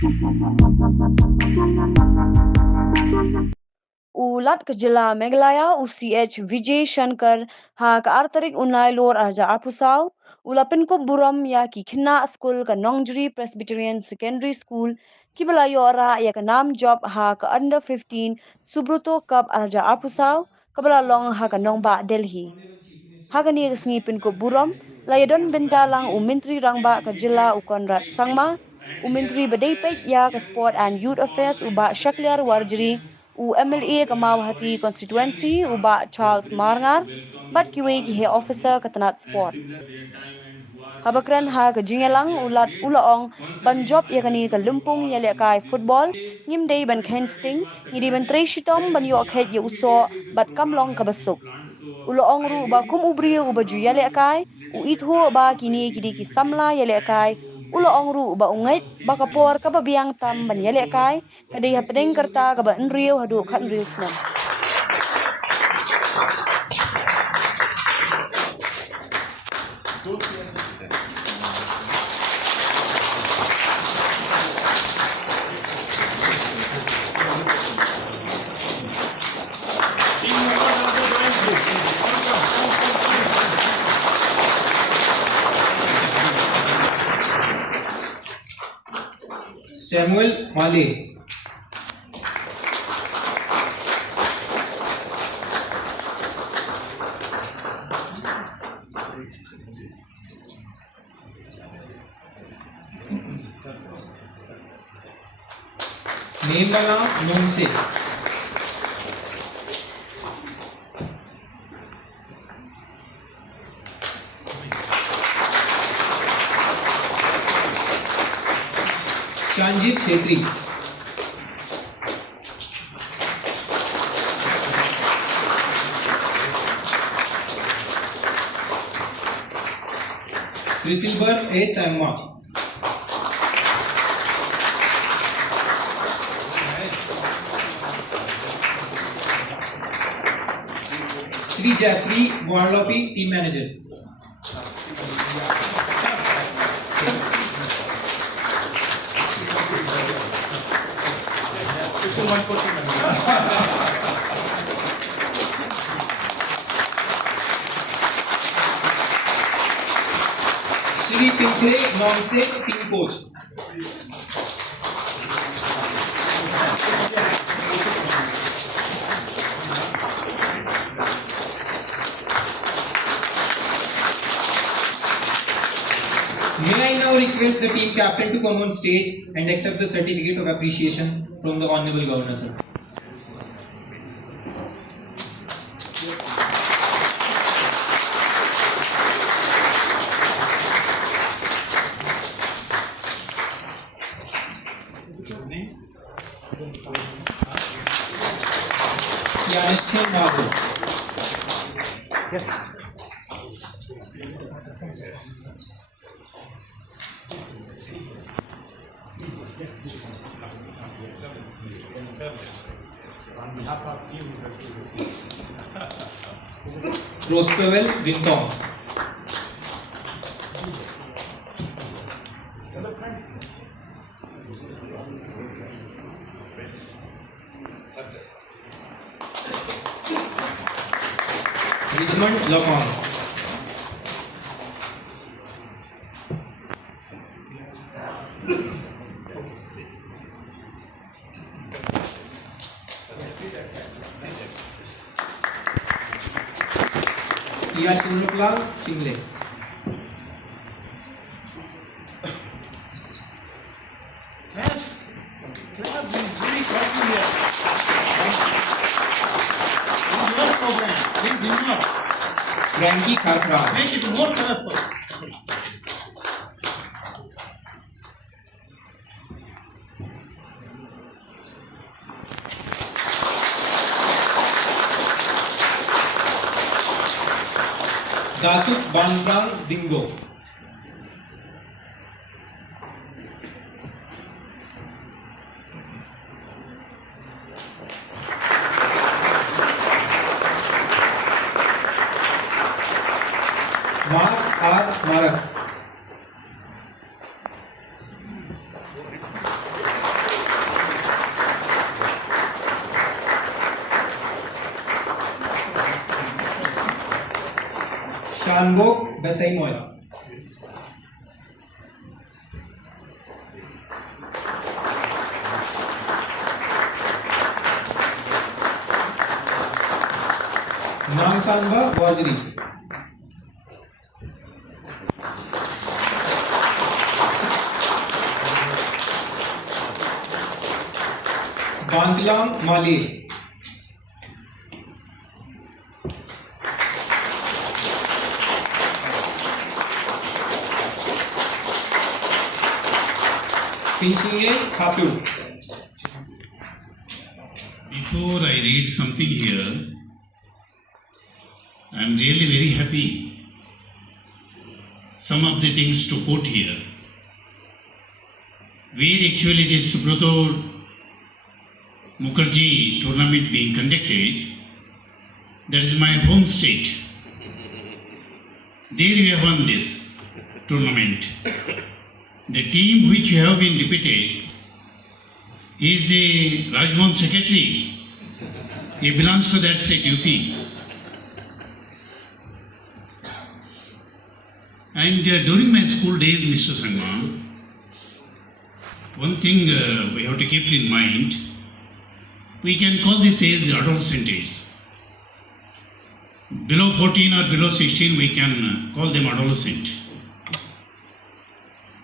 Ulat ke Jylla Meghalaya UCH Vijay Shankar ha ke arterik unai lor arja apusau ula Pynkup Burom ya ki Khynnah Skul Nongjri Secondary School Kiba Jop ya ke Kiba Jop ha ke Under-15 Subroto Cup arja apusau kabala long ha ke Nongba Delhi. Hagani resmi Pynkup Burom layadon bentalang Menteri Rangba ke Jylla Konrad Sangma Menteri Bedepek ya ke Sport and Youth Affairs uba Shakliar Warjri MLA Kamawhati constituency uba Charles Marngar bat kiwe ki he officer katanat sport. Habakran ha ke jingelang ulat ulaong ban job yakani ke lumpung yale kai football ngim dei ban kensting ngidi ban treshitom ban yo khet ye uso bat kamlong ka basuk. Ulaong ru ba kum ubri uba ju yale kai u ithu ba kini kidi ki samla yale kai ulaong ru ba ungait ba kapor ka ba biang tam ban yale kai kadai ha pedeng kerta ka ba enriu hadu khat enriu snam. Samuel Male. Nirmala Nongse. Chanjit Chetri. Trisilver A. Samma. Sri Jeffrey Warlopi, Team Manager. Sri Pinkle Nongse, Team Coach. May I now request the team captain to come on stage and accept the certificate of appreciation from the Honorable Governor, sir. Yanishkin Babu. On behalf of team, Rospavel Vintong. Richmond Lamont. Sunukla Shingle. Frankie Kharkra. Make it more colorful. Dasuk Banbrang Dingo. Mark R. Marak. Tanbok Besaimoy. Nongsanba Wajri. Bantilam Mali. Pinching Kapu. Before I read something here, I am really very happy. Some of the things to quote here. Where actually this Subroto Mukherjee tournament being conducted, that is my home state. There we have won this tournament. The team which you have been defeated is the Rajmohan secretary. He belongs to that state, UP. And during my school days, Mr. Sangma, one thing we have to keep in mind, we can call this age adolescent age. Below 14 or below 16, we can call them adolescent.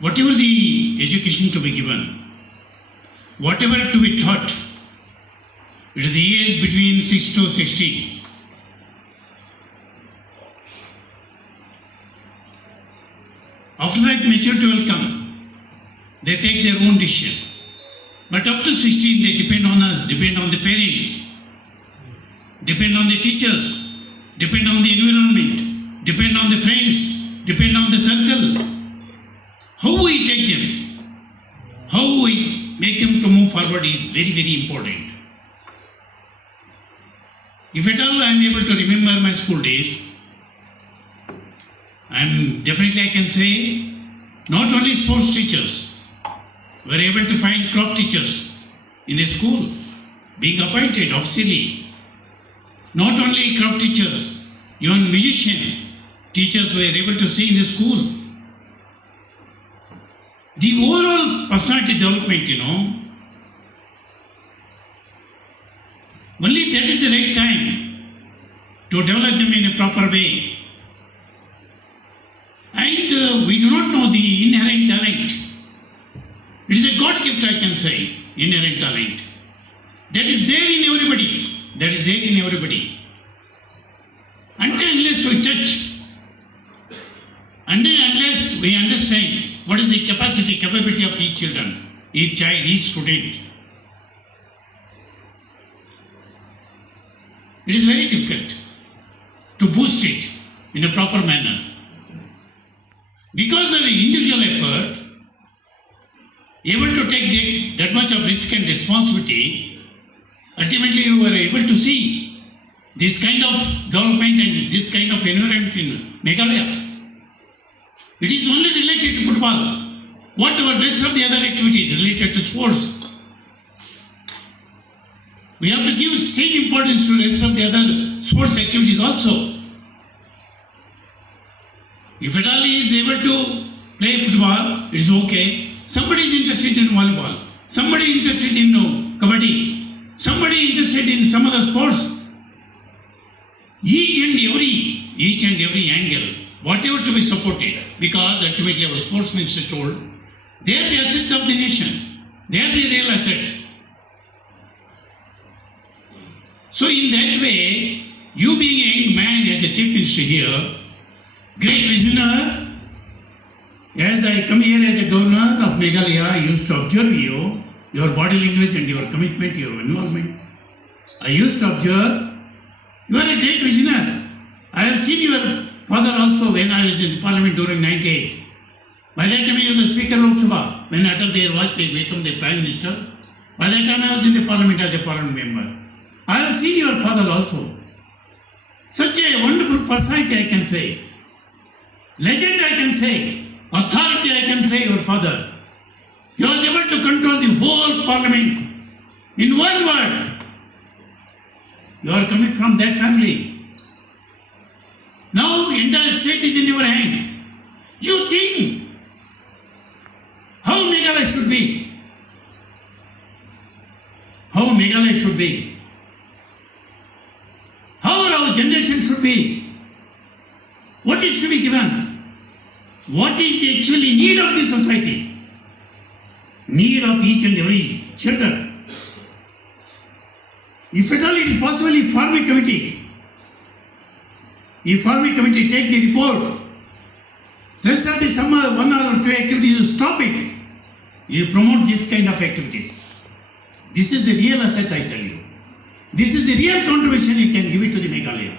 Whatever the education to be given, whatever to be taught, it is the age between 6 to 16. After that, maturity will come. They take their own decision. But up to 16, they depend on us, depend on the parents, depend on the teachers, depend on the environment, depend on the friends, depend on the circle. How we take them, how we make them to move forward is very, very important. If at all I am able to remember my school days, definitely I can say, not only sports teachers were able to find craft teachers in the school, being appointed officially. Not only craft teachers, even musician teachers were able to see in the school. The overall personality development, only that is the right time to develop them in a proper way. And we do not know the inherent talent. It is a God gift, I can say, inherent talent. That is there in everybody. That is there in everybody. Until unless we touch, until unless we understand what is the capability of each children, each child, each student, it is very difficult to boost it in a proper manner. Because of the individual effort, able to take that much of risk and responsibility, ultimately you were able to see this kind of development and this kind of environment in Meghalaya. It is only related to football. What about rest of the other activities related to sports? We have to give same importance to the rest of the other sports activities also. If at all he is able to play football, it is okay. Somebody is interested in volleyball. Somebody interested in kabaddi. Somebody interested in some other sports. Each and every angle, whatever to be supported, because ultimately our sports minister told, they are the assets of the nation. They are the real assets. So in that way, you being a young man as a chief minister here, great visionary, as I come here as a governor of Meghalaya, I used to observe you, your body language and your commitment, your involvement. I used to observe, you are a great visionary. I have seen your father also when I was in the parliament during 98. By that time he was the Speaker of Lok Sabha. When Atal Bihari Vajpayee became the Prime Minister, by that time I was in the parliament as a parliament member. I have seen your father also. Such a wonderful personality I can say. Legend I can say. Authority I can say your father. He was able to control the whole parliament in one word. You are coming from that family. Now entire state is in your hand. You think how Meghalaya should be. How Meghalaya should be. How our generation should be. What is to be given? What is the actually need of the society? Need of each and every children. If at all it is possible, if form a committee, take the report, rest of the summer 1 or 2 activities, you stop it. You promote this kind of activities. This is the real asset, I tell you. This is the real contribution you can give it to the Meghalaya.